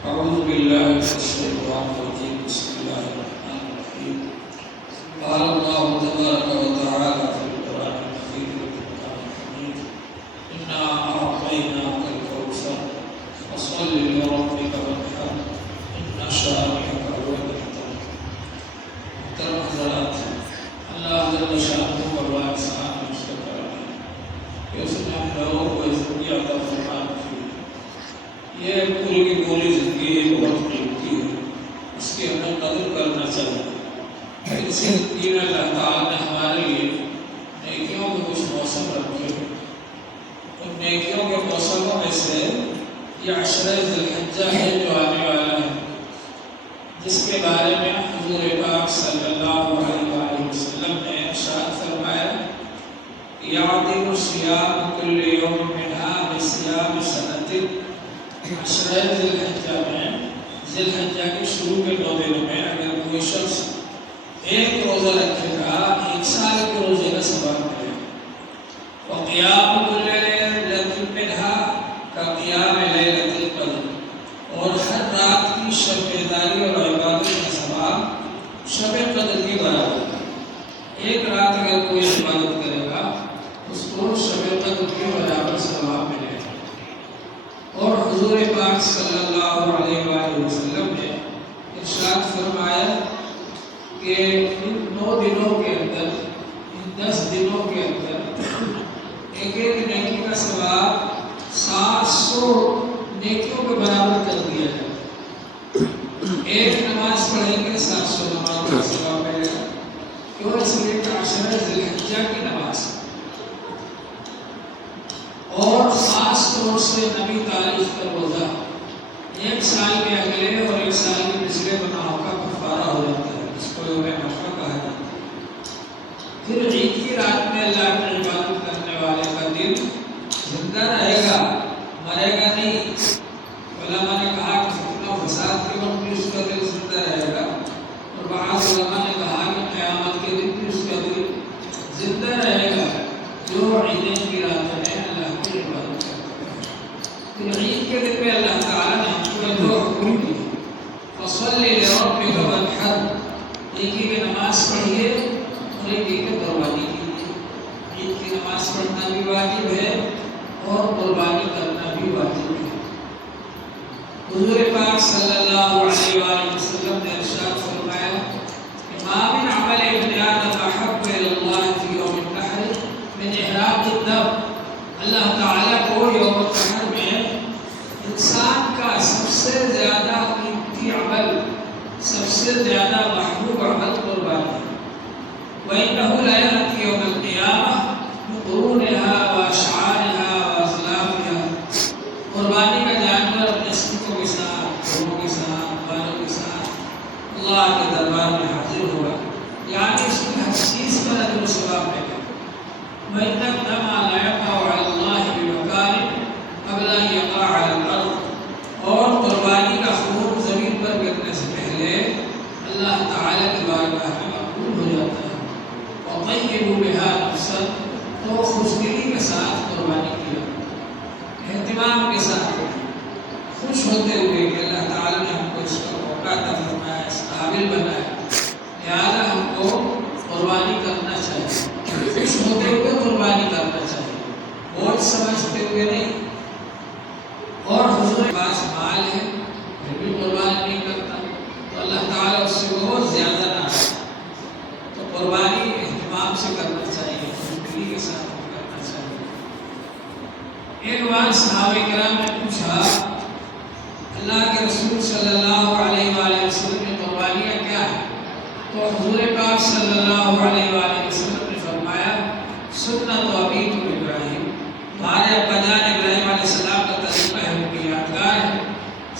أعوذ بالله من الشيطان الرجيم. بسم الله الرحمن الرحيم. قال الله تبارك وتعالى في القرآن المجيد والفرقان الحميد: إنا أعطيناك الكوثر فصل لربك وانحر إن شانئك هو الأبتر. محترم حضرات، اللہ جل شانہ و احسان مستقر ہے کہ اس نے ہم لوگوں کو زندگی عطا فرمائی. یہ پوری کی پوری زندگی بہت قیمتی ہے، اس کی ہمیں قدر کرنا چاہیے. اسی زندگی میں اللہ تعالیٰ نے ہمارے لیے نیکیوں کے کچھ موسم رکھے. ان نیکیوں کے موسموں میں سے یہ عشرہ ذی الحجہ ہے جو آنے والا ہے، جس کے بارے میں حضور پاک صلی اللہ علیہ وآلہ وسلم نے ارشاد فرمایا: یعدل صیام کل یوم منہا بصیام سنۃ. عشرہ ذی الحجہ میں، ذی الحجہ کے شروع کے 2 دنوں میں اگر کوئی شخص ایک روزہ رکھے گا، 1 سال کے روزے کا ثواب ملے گا. وقیام کل لیلۃ منہا کقیام لیلۃ القدر. اور ہر رات کی شب بیداری اور عبادت کا ثواب شب قدر کی برابر ہے. ایک رات اگر کوئی عبادت کرے گا اس کو شب قدر کے برابر ثواب ملے گا. اور حضور پاک صلی اللہ علیہ وآلہ وسلم نے ارشاد فرمایا کہ ان 9 دنوں کے اندر، ان 10 دنوں کے اندر ایک ایک نیکی کا ثواب 700 نیکیوں کے برابر کر دیا جائے. ایک نماز پڑھیں گے 700 نماز کا ثواب ملے گا. کیوں؟ اس لیے کہ عشرہ ذی الحجہ کی نماز اور خاص طور سے نبی تاریخ کا روزہ 1 سال کے اگلے اور 1 سال کے پچھلے گناہوں کا کفارہ ہو جاتا ہے، اس کو یوم عرفہ کہا جاتا ہے. پھر عید کی رات میں اللہ کی عبادت کرنے والے کا دل زندہ رہے گا، مرے گا نہیں. علماء نے کہا کہ فتنہ و فساد کے وقت بھی اس کا دل زندہ رہے گا، اور بعض علماء نے کہا کہ قیامت کے دن بھی اس کا دل زندہ رہے گا جو عیدین کی رات میں اللہ کی عبادت کرتا ہے. پھر عید کے دن میں اللہ تعالیٰ نے ہم کو 2 حکم دیے: فصل لربک وانحر. ایک ہی کی نماز پڑھیے اور ایک ہی کی قربانی کیجیے. عید کی نماز پڑھنا بھی واجب ہے اور قربانی کرنا بھی واجب ہے. حضور پاک صلی اللہ علیہ وآلہ وسلم نے ارشاد فرمایا کہ ما من عمل ابن آدم احب الی اللہ فی یوم النحر من احراق الدم. اللہ تعالیٰ کو یوم النحر میں انسان کا سب سے زیادہ قیمتی عمل، سب سے زیادہ محبوب عمل قربانی ہے. وَإِنَّهُ لَيَأْتِي يَوْمَ الْقِيَامَةِ بِقُرُونِهَا وَأَشْعَارِهَا وَأَزْلَافِهَا. قربانی کا جانور اپنے سینگوں کے ساتھ، گھوڑوں کے ساتھ، بالوں کے ساتھ اللہ کے دربار میں حاضر ہوگا. یعنی اس کی ہر چیز پر اجر و ثواب ملے گا. وَإِنَّ الدَّمَ لَا يَقَعُ عَلَى اللَّهِ بِمَكَانٍ قَبْلَ أَن يَقَعَ عَلَى الْأَرْضِ. اور قربانی کا خون زمین پر گرنے سے پہلے اللہ تعالیٰ کی بارگاہ میں مقبول ہو جاتا ہے. وَطَيِّبُوا بِهَا نَفْسًا. تو خوشدلی کے ساتھ قربانی کیا، اہتمام کے ساتھ، خوش ہوتے ہوئے کہ اللہ تعالیٰ نے ہم کو اس کا موقع عطا فرمایا، اس قابل بنایا، لہٰذا ہم کو قربانی کرنا چاہیے. خوش ہوتے ہوئے قربانی کرنا چاہیے، بوجھ سمجھتے ہوئے نہیں. اور حضور کے پاس مال ہے پھر بھی قربانی نہیں کرتا تو اللہ تعالیٰ اس سے بہت زیادہ ناراض ہے. تو قربانی اہتمام سے کرنا چاہیے، خوشدلی کے ساتھ کرنا چاہیے. ایک بار صحابہ کرام نے پوچھا اللہ کے رسول صلی اللہ علیہ وآلہ وسلم نے قربانیاں کیا ہے؟ تو حضور پاک صلی اللہ علیہ وآلہ وسلم نے فرمایا سنت ابیکم ابراہیم. ہمارے ابا جان ابراہیم علیہ السلام کا طریقہ ہے، وہ یادگار ہے.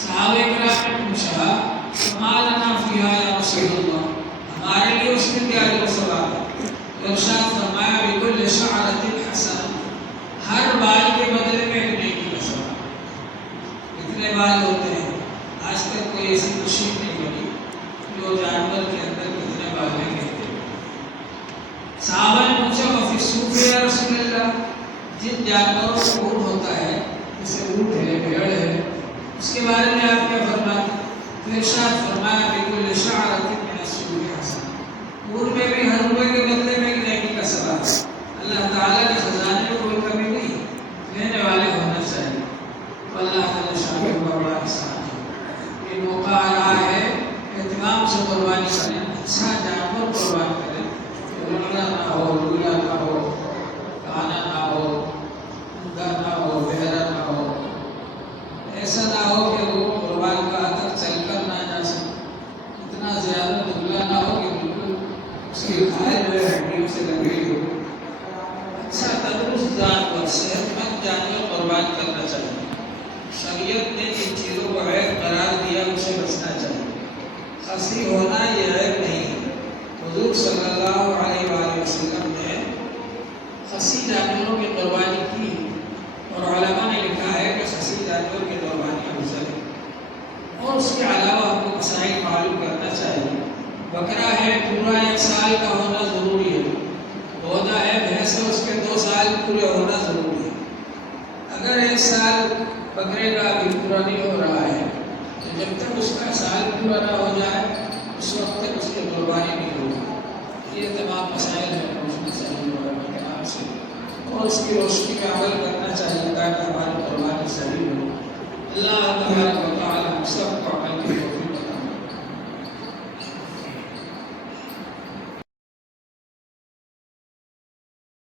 صحابہ کرام نے پوچھا ما لنا فیہا یا رسول اللہ، ہمارے لیے اس میں کیا اجر و ثواب ہے؟ ارشاد فرمایا بکل شعرۃ حسنہ. ہر بال کے بدلے میں ایک نیکی کا ثواب. کتنے بال ہوتے ہیں؟ آج تک کوئی ایسی مشین نہیں بنی جو جانور کے اندر کتنے بال ہیں کہتے ہیں. صحابہ نے پوچھا وفی الصوف یا رسول اللہ، جن جانوروں کو اونٹ ہوتا ہے جیسے اونٹ ہے، بھیڑ ہے، اس کے بارے میں آپ کیا فرمایا تو ارشاد فرمایا بكل شعرة من السوء حسنة، اونٹ میں بھی ہر روپے کے بدلے میں ایک نیکی کا ثواب ہے۔ اللہ تعالیٰ کے خزانے میں کوئی کمی نہیں، لینے والے ہونا چاہیے، اللہ تعالیٰ شامل کا بڑا احسان ہے۔ یہ موقع آ رہا ہے اہتمام سے قربانی کریں، اچھا جانور قربان کریں، رنگا نہ ہو، لولا نہ ہو، کانا نہ ہو، اندھا نہ ہو، بہرا نہ ہو، ایسا نہ ہو کہ وہ قربان گاہ تک چل کر نہ جا سکے، اتنا زیادہ دبلا نہ ہو کہ بالکل اس کی کھائے ہوئے ہڈیوں سے لگی ہو۔ اچھا تندرست جانور، صحت مند جانور قربان کرنا چاہیے۔ شریعت نے جن چیزوں کو عیب قرار دیا ان سے بچنا چاہیے۔ خصی ہونا یہ عیب نہیں ہے۔ حضور صلی اللہ علیہ وآلہ وسلم نے خصی جانوروں کی قربانی کی، اور علماء نے لکھا ہے کہ خصی جانور کی قربانی افضل ہے۔ اور اس کے علاوہ ہم کو مسائل معلوم کرنا چاہیے۔ بکرا ہے پورا 1 سال کا ہونا ضروری ہے، ہونا ہے بھینس ہے اس کے 2 سال پورے ہونا ضروری ہے۔ اگر 1 سال بکرے کا ابھی پورا نہیں ہو رہا ہے تو جب تک اس کا سال پورا نہ ہو جائے اس وقت تک اس کی قربانی نہیں ہوگی۔ یہ تمام مسائل ہیں روشنی صحیح علماء کے نام سے، اور اس کی روشنی میں عمل کرنا چاہیے تاکہ ہماری قربانی صحیح ہو۔ اللہ تبارک و تعالی ہم سب